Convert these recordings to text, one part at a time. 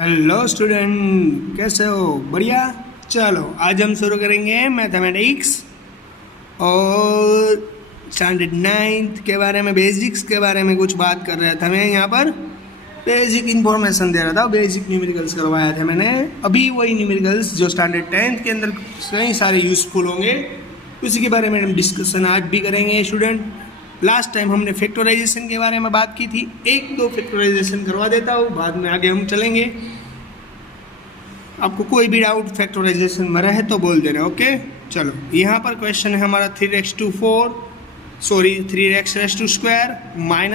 Hello student, कैसे हो? बढ़िया। चलो आज हम शुरू करेंगे मैथमेटिक्स और स्टैंडर्ड 9th के बारे में, बेसिक्स के बारे में कुछ बात कर रहा था मैं। यहाँ पर बेसिक इन्फॉर्मेशन दे रहा था, बेसिक न्यूमेरिकल्स करवाया था मैंने। अभी वही न्यूमेरिकल्स जो स्टैंडर्ड 10th के अंदर कई सारे यूज़फुल होंगे, उसी के बारे में हम डिस्कशन आज भी करेंगे स्टूडेंट। लास्ट टाइम हमने फैक्टराइजेशन के बारे में बात की थी, एक दो फैक्टराइजेशन करवा देता हूँ, बाद में आगे हम चलेंगे। आपको कोई भी डाउट फैक्टराइजेशन में रहे तो बोल देना, ओके। चलो यहाँ पर क्वेश्चन है हमारा 3x to 4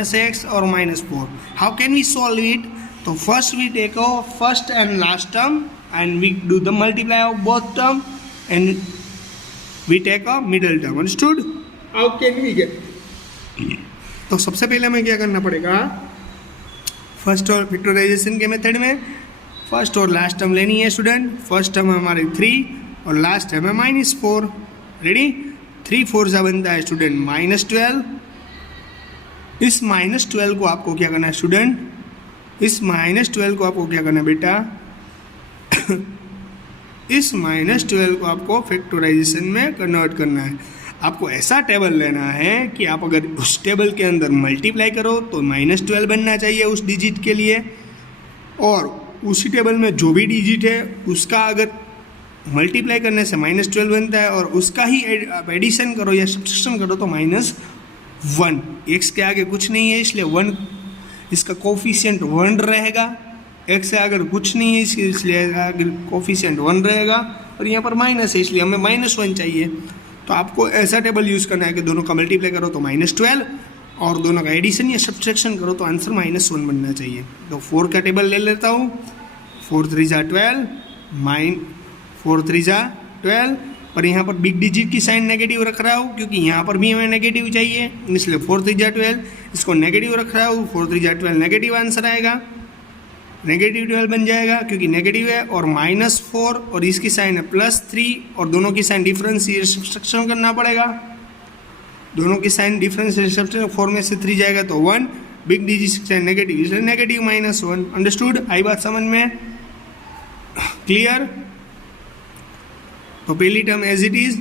-x और -4। How can we solve it? तो first we take first and last term and we do the multiply of both term and we take a middle term. Understood? How can we get? तो सबसे पहले हमें क्या करना पड़ेगा, first और factorisation के मेथड में फर्स्ट और लास्ट टर्म लेनी है स्टूडेंट। फर्स्ट टर्म हमारे 3 और लास्ट टर्म है -4। रेडी? 3 4 से बनता है स्टूडेंट -12। इस -12 को आपको क्या करना है स्टूडेंट? इस -12 को आपको क्या करना है बेटा? इस -12 को आपको फैक्टराइजेशन में कन्वर्ट करना है। आपको ऐसा टेबल लेना है कि आप अगर उस टेबल के अंदर मल्टीप्लाई करो तो -12 बनना चाहिए उस डिजिट के लिए, और उसी टेबल में जो भी डिजिट है उसका अगर मल्टीप्लाई करने से -12 बनता है और उसका ही आप एडिशन करो या सब्ट्रैक्शन करो तो -1। एक्स के आगे कुछ नहीं है इसलिए 1, इसका कोफिशिएंट 1 रहेगा। एक्स से अगर कुछ नहीं है इसलिए अगर कोफिशिएंट 1 रहेगा, और यहाँ पर माइनस है इसलिए हमें -1 चाहिए। तो आपको ऐसा टेबल यूज़ करना है कि दोनों का मल्टीप्लाई करो तो -12 और दोनों का एडिशन या सब्ट्रैक्शन करो तो आंसर -1 बनना चाहिए। तो 4 का टेबल ले लेता हूँ। 4 3 = 12, 4 3 = 12, और यहाँ पर बिग डिजिट की साइन नेगेटिव रख रहा हूँ क्योंकि यहाँ पर भी हमें नेगेटिव चाहिए, इसलिए 4 3 = 12 इसको नेगेटिव रख रहा हूँ। 4 3 = 12 नेगेटिव आंसर आएगा, नेगेटिव 12 बन जाएगा क्योंकि नेगेटिव है, और -4 और इसकी साइन है +3 और दोनों की साइन डिफरेंशिएट सब्ट्रैक्शन करना पड़ेगा। दोनों की साइन डिफरेंशिएट सब्ट्रैक्शन, 4 में से 3 जाएगा तो 1, बिग डिजिट साइन नेगेटिव इसलिए नेगेटिव -1। अंडरस्टूड? आई बात समझ में? क्लियर? तो पहली टर्म एज इट इज,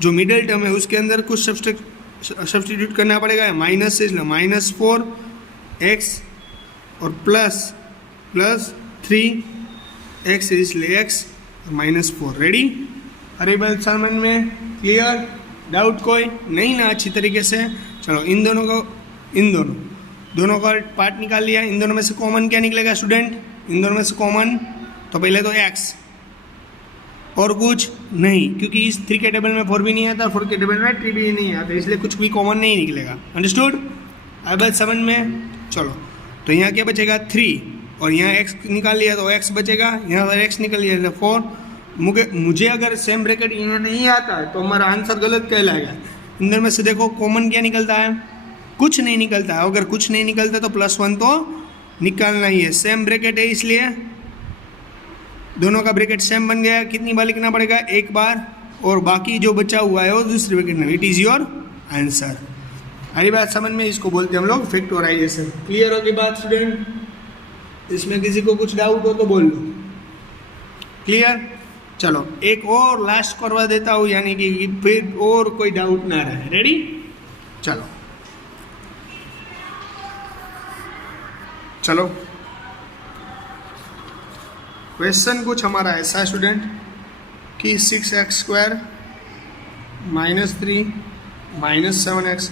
जो मिडल टर्म है उसके अंदर कुछ सब्स्टिट्यूट करना पड़ेगा। माइनस है इसलिए -4x और +3x इसलिए x -4। रेडी? अरे बात समझ में? क्लियर? डाउट कोई नहीं ना? अच्छी तरीके से चलो इन दोनों का पार्ट निकाल लिया। इन दोनों में से कॉमन क्या निकलेगा स्टूडेंट? इन दोनों में से कॉमन तो पहले तो x और कुछ नहीं, क्योंकि इस 3 के टेबल में 4 भी नहीं आता, 4 के टेबल में 3 भी नहीं आता, इसलिए कुछ भी कॉमन नहीं निकलेगा। अंडरस्टूड? अब बात समझ में? चलो तो यहाँ क्या बचेगा? 3, और यहाँ x निकाल लिया तो x बचेगा, यहाँ पर x निकल लिया तो 4। मुझे अगर सेम ब्रैकेट यहाँ नहीं आता है तो हमारा आंसर गलत कहलाएगा। इन में से देखो कॉमन क्या निकलता है? कुछ नहीं निकलता है। अगर कुछ नहीं निकलता तो +1 तो निकालना ही है। सेम ब्रैकेट है इसलिए दोनों का ब्रैकेट सेम बन गया। कितनी बार लिखना पड़ेगा? एक बार, और बाकी जो बचा हुआ है वो दूसरे ब्रैकेट में। It is your answer. हरी बात समझ में? इसको बोलते हैं हम लोग फैक्टराइजेशन। क्लियर होगी बात स्टूडेंट? इसमें किसी को कुछ डाउट हो तो बोल लो। क्लियर? चलो एक और लास्ट करवा देता हूँ, यानी कि फिर और कोई डाउट ना रहे। रेडी? चलो क्वेश्चन कुछ हमारा ऐसा है स्टूडेंट कि 6x² -3 -7x।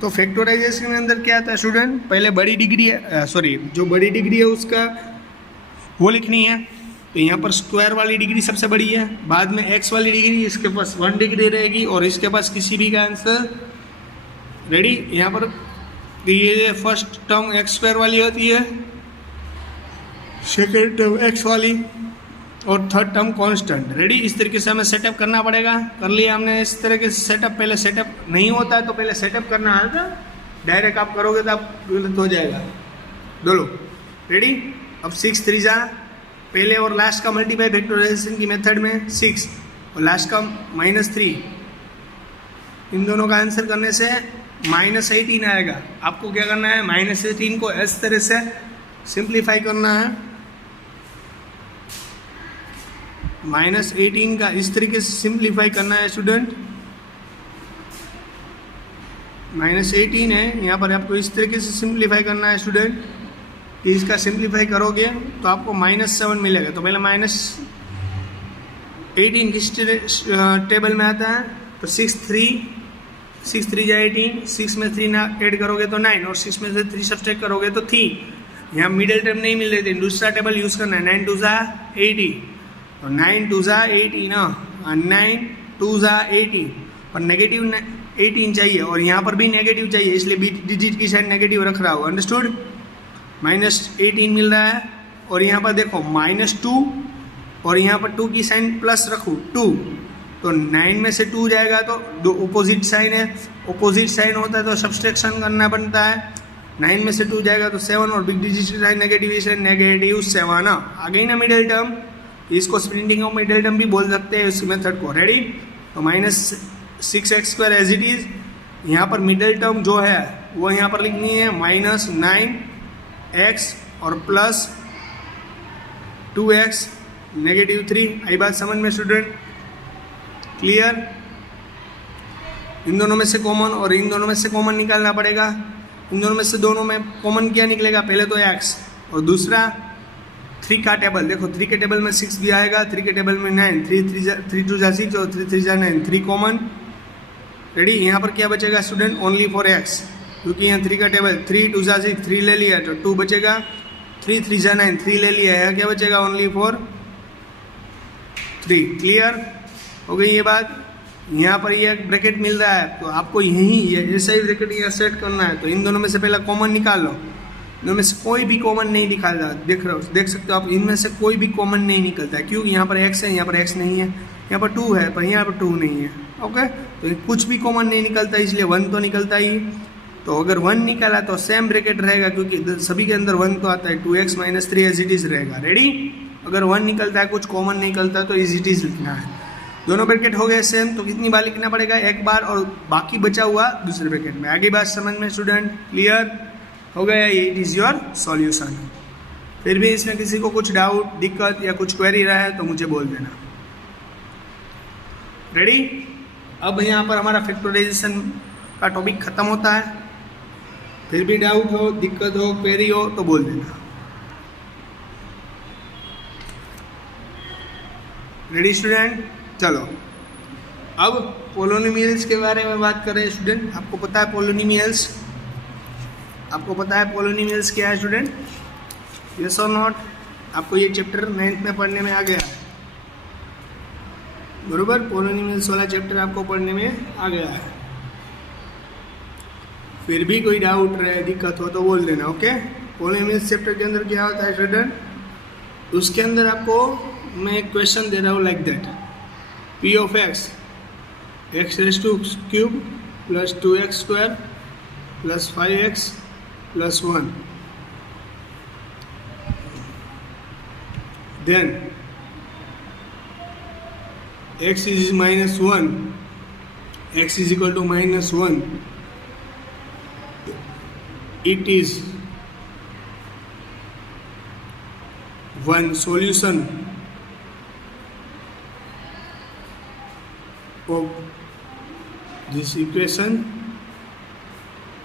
तो फैक्टराइजेशन के अंदर क्या आता है स्टूडेंट? पहले बड़ी डिग्री है, जो बड़ी डिग्री है उसका वो लिखनी है। तो यहाँ पर स्क्वायर वाली डिग्री सबसे बड़ी है, बाद में x वाली डिग्री, इसके पास 1 डिग्री रहेगी और इसके पास किसी भी का आंसर। रेडी? यहाँ पर ये फर्स्ट टर्म x² वाली होती है, सेकेंड टर्म x वाली, और थर्ड टर्म कांस्टेंट। रेडी? इस तरीके से हमें सेटअप करना पड़ेगा। कर लिया हमने इस तरह के सेटअप। पहले सेटअप नहीं होता है तो पहले सेटअप करना है, डायरेक्ट आप करोगे तो आप गलत हो जाएगा। बोलो रेडी? अब 6 3 = पहले और लास्ट का मल्टीप्लाई फैक्टराइजेशन की मेथड में 6 और लास्ट का -3, इन दोनों का आंसर करने से -18 आएगा। आपको क्या करना है? -18 को इस तरह से सिंप्लीफाई करना है। -18 का इस तरीके से सिंप्लीफाई करना है स्टूडेंट। -18 है, यहाँ पर आपको इस तरीके से सिंप्लीफाई करना है स्टूडेंट कि इसका सिंप्लीफाई करोगे तो आपको -7 मिलेगा। तो पहले -18 किस टेबल में आता है? तो 6 3 जा 18, 6 में 3 ना ऐड करोगे तो 9 और 6 में से 3 सब्सट्रैक्ट करोगे तो 3। यहाँ मिडिल टर्म नहीं मिल रही थी, दूसरा टेबल यूज़ करना है। 9 2 जा 80, तो 9 2 जा 80 ना, 9 2 जा 80, पर नेगेटिव 18 चाहिए और यहाँ पर भी नेगेटिव चाहिए, इसलिए बी डिजिट की साइड नेगेटिव रख रहा हूँ। अंडरस्टूड? -18 मिल रहा है और यहाँ पर देखो -2 और यहाँ पर 2 की साइन प्लस रखूँ 2, तो 9 में से 2 जाएगा तो दो अपोजिट साइन है, अपोजिट साइन होता है तो सब्सट्रैक्शन करना बनता है। 9 में से 2 जाएगा तो 7 और बिग डिजिट की साइन नेगेटिव है, -7 आ गई ना मिडिल टर्म। इसको स्प्लिटिंग ऑफ मिडिल टर्म भी बोल सकते हैं इस मेथड को। रेडी? तो -6x² एज इट इज। यहाँ पर मिडिल टर्म जो है वो यहाँ पर लिखनी है -9x और प्लस 2x -3। आई बात समझ में स्टूडेंट? क्लियर? इन दोनों में से कॉमन और इन दोनों में से कॉमन निकालना पड़ेगा। इन दोनों में से दोनों में कॉमन क्या निकलेगा? पहले तो x और दूसरा 3 का टेबल। देखो 3 के टेबल में 6 भी आएगा, 3 के टेबल में 9, 3 2 जा 6 और 3 3 जा 9, 3 कॉमन। रेडी? यहाँ पर क्या बचेगा स्टूडेंट? ओनली फॉर x, क्योंकि यहाँ 3 का टेबल 3 2 जा 6, 3 ले लिया तो 2 बचेगा, 3 3 जा 9, 3 ले लिया है, क्या बचेगा? Only for 3। क्लियर हो गई ये बात? यहाँ पर ये ब्रैकेट मिल रहा है तो आपको यही ऐसा ही ब्रैकेट यहाँ सेट करना है। तो इन दोनों में से पहला कॉमन निकाल लो। इनमें से कोई भी कॉमन नहीं निकालता, देख सकते हो आप, इनमें से कोई भी कॉमन नहीं निकलता है। क्यों? यहाँ पर x है, यहाँ पर x नहीं है, यहाँ पर 2 है पर यहाँ पर 2 नहीं है। ओके, तो कुछ भी कॉमन नहीं निकलता, इसलिए 1 तो निकलता ही। तो अगर 1 निकाला तो सेम ब्रैकेट रहेगा, क्योंकि सभी के अंदर 1 तो आता है। 2x - 3 एज इट इज रहेगा। रेडी? अगर 1 निकलता है, कुछ कॉमन निकलता है तो एज इट इज लिखना है। दोनों ब्रैकेट हो गए सेम, तो कितनी बार लिखना पड़ेगा? एक बार, और बाकी बचा हुआ दूसरे ब्रैकेट में। आगे बात समझ में स्टूडेंट? क्लियर हो गया? ये इट इज़ योर सॉल्यूशन। फिर भी इसमें किसी को कुछ डाउट, दिक्कत या कुछ क्वेरी रहा है तो मुझे बोल देना। रेडी? अब यहाँ पर हमारा फैक्टराइजेशन का टॉपिक खत्म होता है। फिर भी डाउट हो, दिक्कत हो, क्वेरी हो तो बोल देना। Ready student? चलो अब पोलिनोमियल्स के बारे में बात करें स्टूडेंट। आपको पता है पोलिनोमियल्स? आपको पता है पोलिनोमियल्स क्या है स्टूडेंट? यस और नॉट? आपको ये चैप्टर 9th में पढ़ने में आ गया है, बरोबर? पोलिनोमियल्स वाला चैप्टर आपको पढ़ने में आ गया है। फिर भी कोई डाउट रहे, दिक्कत हो तो बोल देना। ओके? पोलिनोमियल्स चैप्टर के अंदर क्या होता है स्टूडेंट? उसके अंदर आपको मैं एक क्वेश्चन दे रहा हूँ like that, p of x x³ plus 2x² plus 5x plus 1, then x is -1, x is equal to -1, it is one solution of this equation।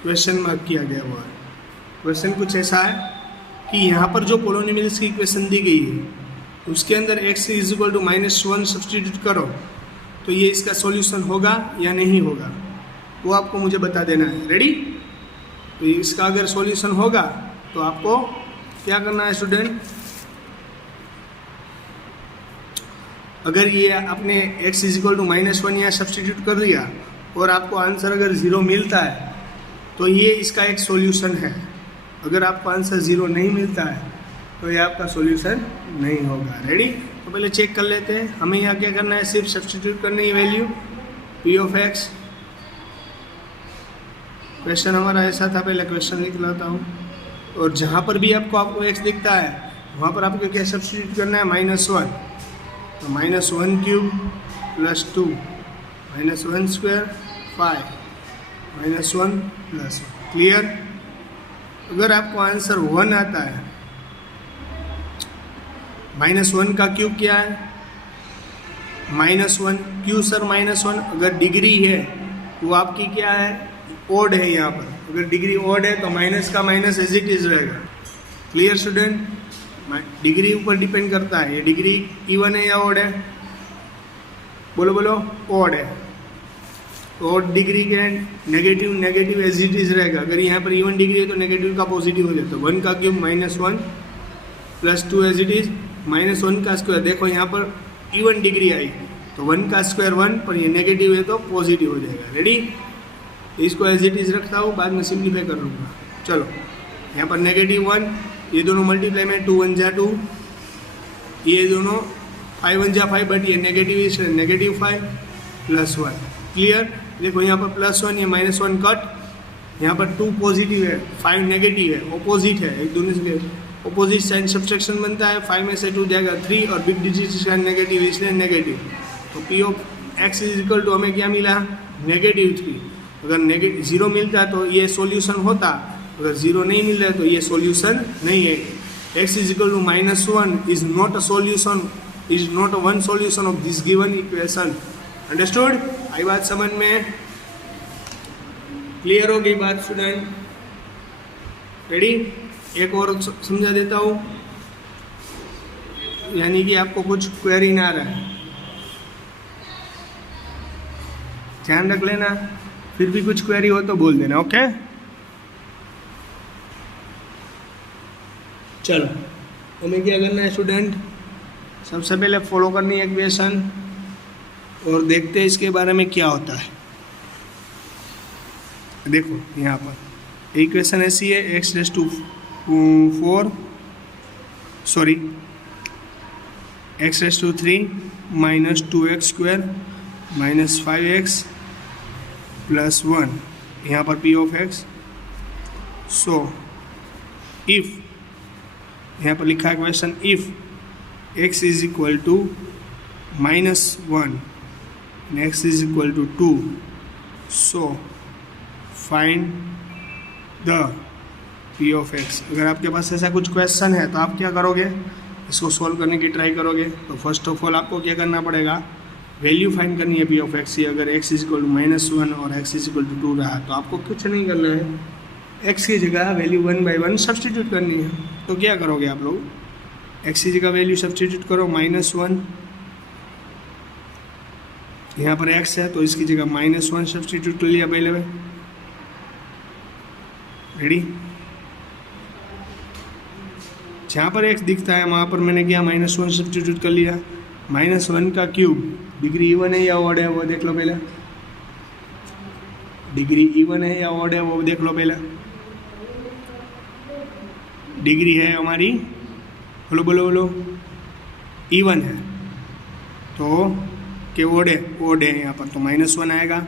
Question mark किया गया हुआ है। क्वेश्चन कुछ ऐसा है कि यहाँ पर जो पोलिनोमियल्स की इक्वेशन दी गई है उसके अंदर x is equal to -1 substitute करो तो ये इसका सॉल्यूशन होगा या नहीं होगा, वो आपको मुझे बता देना है। रेडी? तो इसका अगर सॉल्यूशन होगा तो आपको क्या करना है स्टूडेंट? अगर ये आपने x इज इक्वल टू -1 यहाँ सब्सटीट्यूट कर दिया और आपको आंसर अगर 0 मिलता है तो ये इसका एक सॉल्यूशन है। अगर आपको आंसर 0 नहीं मिलता है तो ये आपका सॉल्यूशन नहीं होगा। रेडी? तो पहले चेक कर लेते हैं। हमें यहाँ क्या करना है? सिर्फ सब्सटीट्यूट करनी है value p of x। Question हमारा ऐसा था, पहले क्वेश्चन लिख लेता हूँ। और जहाँ पर भी आपको x दिखता है वहाँ पर आपको क्या सब्सटीट्यूट करना है? -1। तो -1³ + 2 -1² 5 -1 + 1। क्लियर? अगर आपको आंसर 1 आता है, -1 का क्यूब क्या है? -1, क्यों सर -1? अगर डिग्री है वो आपकी क्या है, ओड है यहाँ पर। अगर डिग्री ओड है तो माइनस का माइनस एज इट इज रहेगा। Clear student? डिग्री ऊपर डिपेंड करता है, ये डिग्री इवन है या ओड है? बोलो बोलो, ओड है। ओड डिग्री के negative negative as it is रहेगा। अगर यहाँ पर इवन डिग्री है तो नेगेटिव का पॉजिटिव हो जाता है। 1 का क्यूब -1 + 2 एज इट इज, -1 का स्क्वायर। देखो यहाँ पर इवन डिग्री आई तो 1 का स्क्वायर 1, पर ये नेगेटिव है तो पॉजिटिव हो जाएगा। रेडी? इसको एज इट इज रखता हूँ, बाद में सिंप्लीफाई कर लूँगा। चलो, यहाँ पर -1, ये दोनों मल्टीप्लाई में 2 1 जा 2, ये दोनों 5 1 जा 5, बट ये नेगेटिव इसलिए -5 + 1। क्लियर? देखो यहाँ पर +1, ये -1 कट, यहाँ पर 2 पॉजिटिव है, 5 नेगेटिव है, ऑपोजिट है, एक दोनों से ऑपोजिट साइन सब्सट्रैक्शन बनता है। 5 में से 2 जाएगा 3, और बिग डिजिट साइन नेगेटिव इसलिए नेगेटिव। तो P ऑफ x = हमें क्या मिला? -3। अगर नेगेटिव 0 मिलता तो ये सॉल्यूशन होता, अगर 0 नहीं मिल रहा है तो ये सॉल्यूशन नहीं है। x = -1 is not a solution, is not a one solution of this given equation. Understood? आई बात समझ में? क्लियर हो गई बात स्टूडेंट? रेडी? एक और समझा देता हूँ, यानी कि आपको कुछ क्वेरी ना रहे, ध्यान रख लेना। फिर भी कुछ क्वेरी हो तो बोल देना। ओके, चलो हमें क्या करना है स्टूडेंट? सबसे पहले फॉलो करनी है इक्वेशन और देखते हैं इसके बारे में क्या होता है। देखो यहाँ पर इक्वेशन ऐसी है, x ⁴ x⁴ -2x² -5x + 1, यहाँ पर P of x। So if, यहाँ पर लिखा है question, if x = -1 and x = 2, so find the P of x। अगर आपके पास ऐसा कुछ क्वेश्चन है तो आप क्या करोगे? इसको सॉल्व करने की ट्राई करोगे। तो फर्स्ट ऑफ ऑल आपको क्या करना पड़ेगा? वैल्यू फाइंड करनी है P ऑफ x की। अगर x = -1 और x = 2 रहा तो आपको कुछ नहीं करना है, x की जगह वैल्यू 1/1 सब्सटीट्यूट करनी है। तो क्या करोगे आप लोग? x की जगह वैल्यू सब्सटीट्यूट करो, -1, यहाँ पर x है तो इसकी जगह -1 सब्सटीट्यूट कर लिया पहले में। रेडी? जहाँ पर x दिखता है वहाँ पर मैंने क्या -1 सब्सटीट्यूट कर लिया। -1 का क्यूब, डिग्री इवन है या ऑड है वो देख लो पहले। डिग्री इवन है या ऑड है वो देख लो पहले। डिग्री है हमारी, बोलो बोलो बोलो, इवन है तो के ओड है, ओड है यहाँ पर तो -1 आएगा।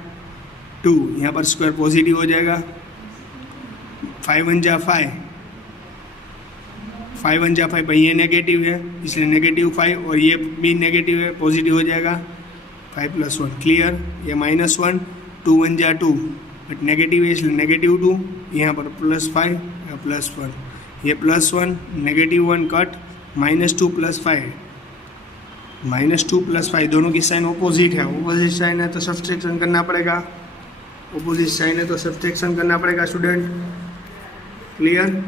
2 यहाँ पर स्क्वायर पॉजिटिव हो जाएगा। 5 1 जा 5, 5 1 जा 5, भाई ये नेगेटिव है इसलिए -5, और ये भी नेगेटिव है, पॉजिटिव हो जाएगा 5 + 1। क्लियर? ये -1, 2 1 जा 2, बट नेगेटिव है इसलिए -2, यहाँ पर +5 या +1, ये +1 -1 कट, -2 + 5, -2 + 5 दोनों की साइन ऑपोजिट है। ऑपोजिट साइन है तो सब्सट्रैक्शन करना पड़ेगा, ऑपोजिट साइन है तो सब्सट्रैक्शन करना पड़ेगा स्टूडेंट। क्लियर?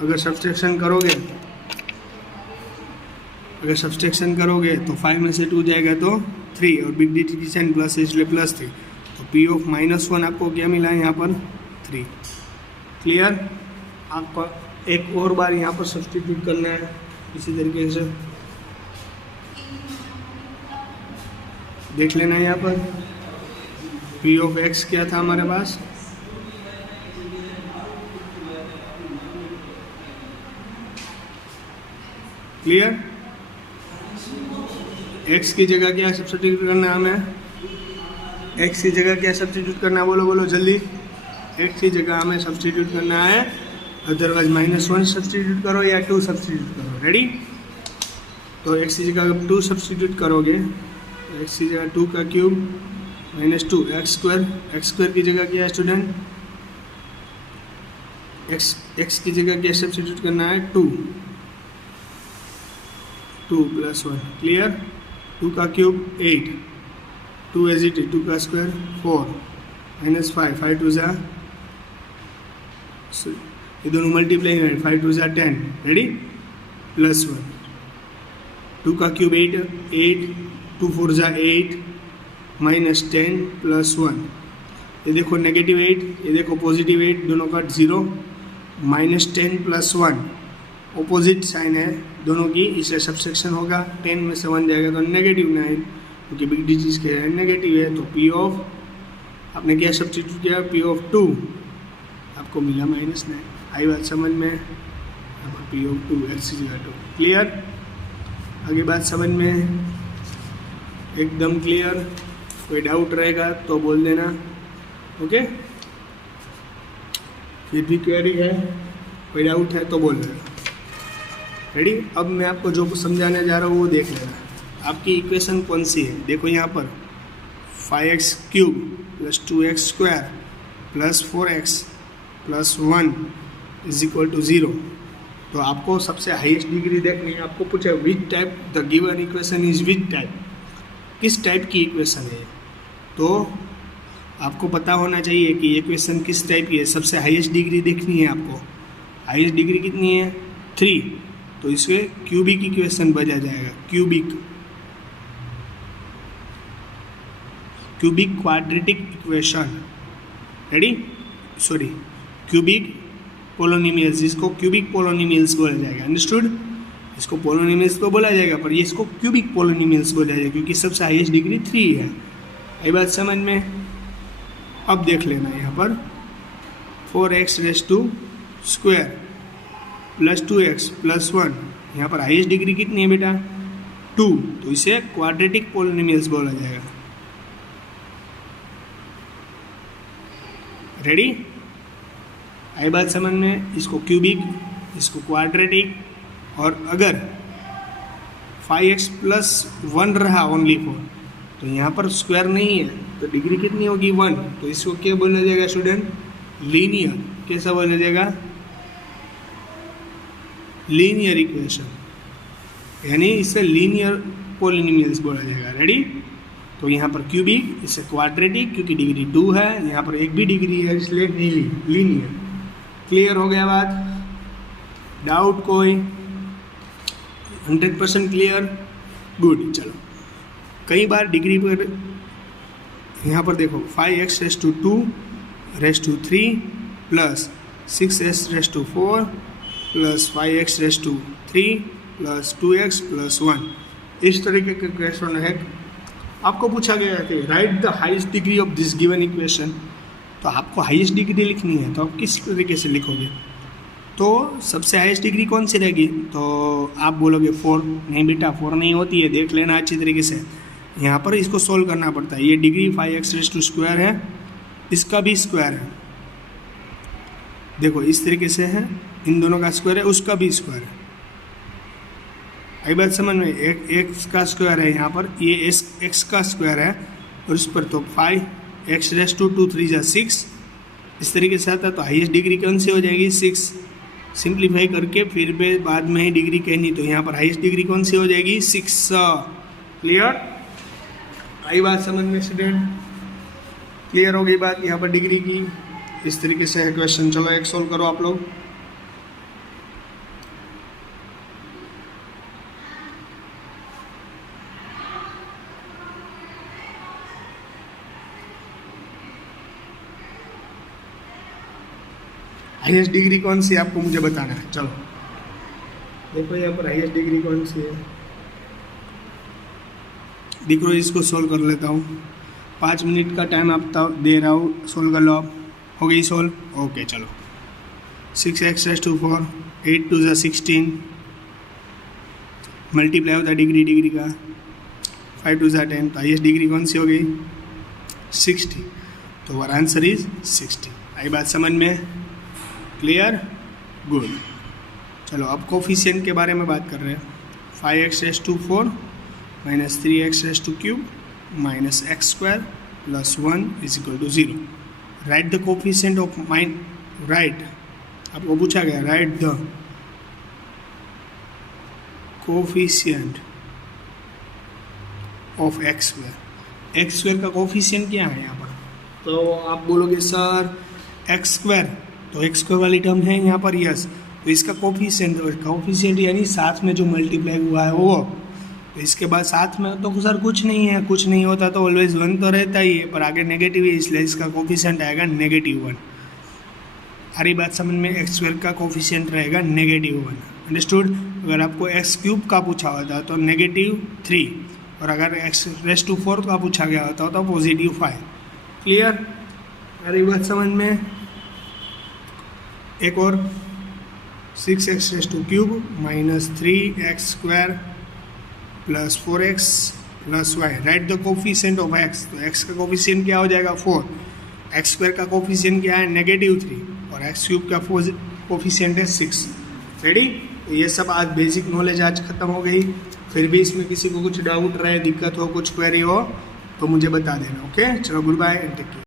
अगर सब्सट्रैक्शन करोगे तो 5 में से 2 जाएगा तो 3, और बिग डिजिट की साइन प्लस है इसलिए +3। तो P ऑफ -1 आपको क्या मिला है यहाँ पर? 3। क्लियर? आपको एक और बार यहाँ पर सब्सटीट्यूट करना है इसी तरीके से, देख लेना। यहाँ पर P ऑफ x क्या था हमारे पास? क्लियर? x की जगह क्या सब्स्टिट्यूट करना है हमें? x की जगह क्या सब्स्टिट्यूट करना है? बोलो बोलो जल्दी। x की जगह हमें सब्स्टिट्यूट करना है, अदरवाइज -1 सब्स्टिट्यूट करो या 2 सब्स्टिट्यूट करो। रेडी? तो x की जगह 2 सब्स्टिट्यूट करोगे तो x की जगह 2 का क्यूब -2 x² की जगह क्या है स्टूडेंट? x की जगह क्या सब्स्टिट्यूट करना है? 2 + 1। क्लियर? 2 का क्यूब 8, 2 एज इट इज, 2 का स्क्वायर 4, -5, 5 टू ज़ा, ये दोनों मल्टीप्लाई है, 5 टू ज़ा 10, रेडी, +1, 2 का क्यूब 8, 8, 2 4 ज़ा 8, -10 +1, ये देखो -8, ये देखो +8, दोनों का 0, -10 +1, ऑपोजिट साइन है दोनों की, इससे सबसेक्शन होगा, 10 में से 1 जाएगा तो -9, क्योंकि बिग डिजिट के नेगेटिव है, तो P ऑफ, आपने क्या सब्स्टिट्यूट किया, P ऑफ 2, आपको मिला -9। आई बात समझ में, यहाँ पर P ऑफ 2 x = 2, क्लियर, आगे बात समझ में, एकदम क्लियर, कोई डाउट रहेगा तो बोल देना, ओके, फिर भी क्वेरी है, कोई डाउट है तो बोल देना, रेडी। अब मैं आपको जो समझाने जा रहा हूँ वो देख लेना। आपकी इक्वेशन कौन सी है, देखो यहाँ पर 5x³ + 2x² + 4x + 1 = 0। तो आपको सबसे हाईएस्ट डिग्री देखनी है, आपको पूछा which type the given equation is which type, किस टाइप की इक्वेशन है, तो आपको पता होना चाहिए कि ये इक्वेशन किस टाइप की है। सबसे हाईएस्ट डिग्री देखनी है आपको, हाईएस्ट डिग्री कितनी है 3, तो इसमें क्यूबिक इक्वेशन बजा जाएगा, cubic quadratic equation, ready, sorry cubic polynomials, इसको क्यूबिक पोलोनिमियल्स बोला जाएगा, अंडरस्टूड। इसको पोलोनिमियल्स तो बोला जाएगा पर ये इसको क्यूबिक पोलोनिमियल्स बोला जाएगा क्योंकि सबसे हाईएस्ट डिग्री 3 है। ये बात समझ में। अब देख लेना यहाँ पर 4x² + 2x + 1, यहाँ पर हाईएस्ट डिग्री कितनी है बेटा 2, तो इसे क्वाड्रेटिक पोलोनिमियल्स बोला जाएगा, रेडी। आई बात समझ में, इसको क्यूबिक, इसको क्वाड्रेटिक, और अगर 5x + 1 रहा ओनली 4, तो यहाँ पर स्क्वायर नहीं है तो डिग्री कितनी होगी 1, तो इसको क्या बोला जाएगा स्टूडेंट, लीनियर। कैसा बोला जाएगा, लीनियर इक्वेशन, यानी इसे लीनियर पोलिनोमियल्स बोला जाएगा, रेडी। तो यहाँ पर क्यूबिक, इसे क्वाड्रेटिक क्योंकि डिग्री 2 है, यहाँ पर एक भी डिग्री है इसलिए लीनियर। क्लियर हो गया बात, डाउट कोई, 100% क्लियर, गुड। चलो कई बार डिग्री पर यहाँ पर देखो 5x⁻2 ⁻3 + 6s⁻4 + 5x⁻3 + 2x + 1, इस तरीके के क्वेश्चन है। आपको पूछा गया है right the highest degree of this given equation, तो आपको हाईएस्ट डिग्री लिखनी है, तो आप किस तरीके से लिखोगे, तो सबसे हाईएस्ट डिग्री कौन सी रहेगी, तो आप बोलोगे 4, नहीं बेटा 4 नहीं होती है, देख लेना अच्छी तरीके से, यहाँ पर इसको सोल्व करना पड़ता है। ये डिग्री 5x² है, इसका भी स्क्वायर है, देखो इस तरीके से है, इन दोनों का स्क्वायर है, उसका भी स्क्वायर है। आई बात समझ में, एक x का स्क्वायर है यहाँ पर, ये x का स्क्वायर है, और उस पर तो 5x⁻2 3 = 6, इस तरीके से आता है। तो हाईएस्ट डिग्री कौन सी हो जाएगी 6, सिंप्लीफाई करके फिर भी बाद में ही डिग्री कहनी, तो यहाँ पर हाईएस्ट डिग्री कौन सी हो जाएगी 6। क्लियर, आई बात समझ में स्टूडेंट, क्लियर हो गई बात यहाँ पर डिग्री की। इस तरीके से है क्वेश्चन। चलो एक सोल्व करो आप लोग। हाईएस्ट डिग्री कौन सी है आपको मुझे बताना है। चलो देखो यहाँ पर हाईएस्ट डिग्री कौन सी है, देखो इसको सोल्व कर लेता हूँ। 5 मिनट का टाइम आप दे रहा हूँ, सोल्व कर लो आप। हो गई सोल्व, ओके। चलो 6x⁻4 8 2 = 16, मल्टीप्लाई होता है डिग्री का, 5 2 = 10, तो हाईएस्ट डिग्री कौन सी हो गई 60, तो वर आंसर इज 60। आई बात समझ में, क्लियर, गुड। चलो अब कोफिशिएंट के बारे में बात कर रहे हैं। 5x⁻4 - 3x⁻³ - x² + 1 = 0। Right the coefficient of right, आपको पूछा गया right the coefficient of x square. X square का कोफिशिएंट क्या है यहाँ पर? तो आप बोलोगे सर एक्स स्क्वायर, तो एक्स स्क्वायर वाली टर्म है यहाँ पर, यस। तो इसका कोफिशिएंट यानी साथ में जो मल्टीप्लाई हुआ है वो। तो इसके बाद साथ में तो सर कुछ नहीं है, कुछ नहीं होता तो ऑलवेज 1 तो रहता ही है, पर आगे नेगेटिव है इसलिए इसका कोफिशिएंट आएगा -1। हरी बात समझ में? एक्स स्क्वायर का कोफिशिएंट रहेगा -1। अंडरस्टूड? अगर आपको एक्स क्यूब का पूछा होता तो -3, और अगर एक्स रेस टू 4 का पूछा गया होता तो +5। क्लियर? हरी बात समझ में? एक और 6x raise two cube -3x square plus 4x plus y। Right the coefficient of x। तो x का कोफिशिएंट क्या हो जाएगा? 4। एक्स स्क्वायर का कोफिशिएंट क्या है? -3, और एक्स क्यूब का कोफिशिएंट है 6। रेडी? तो ये सब आज बेसिक नॉलेज आज खत्म हो गई। फिर भी इसमें किसी को कुछ डाउट रहे, दिक्कत हो, कुछ क्वेरी हो तो मुझे बता देना। ओके, चलो good bye and take care.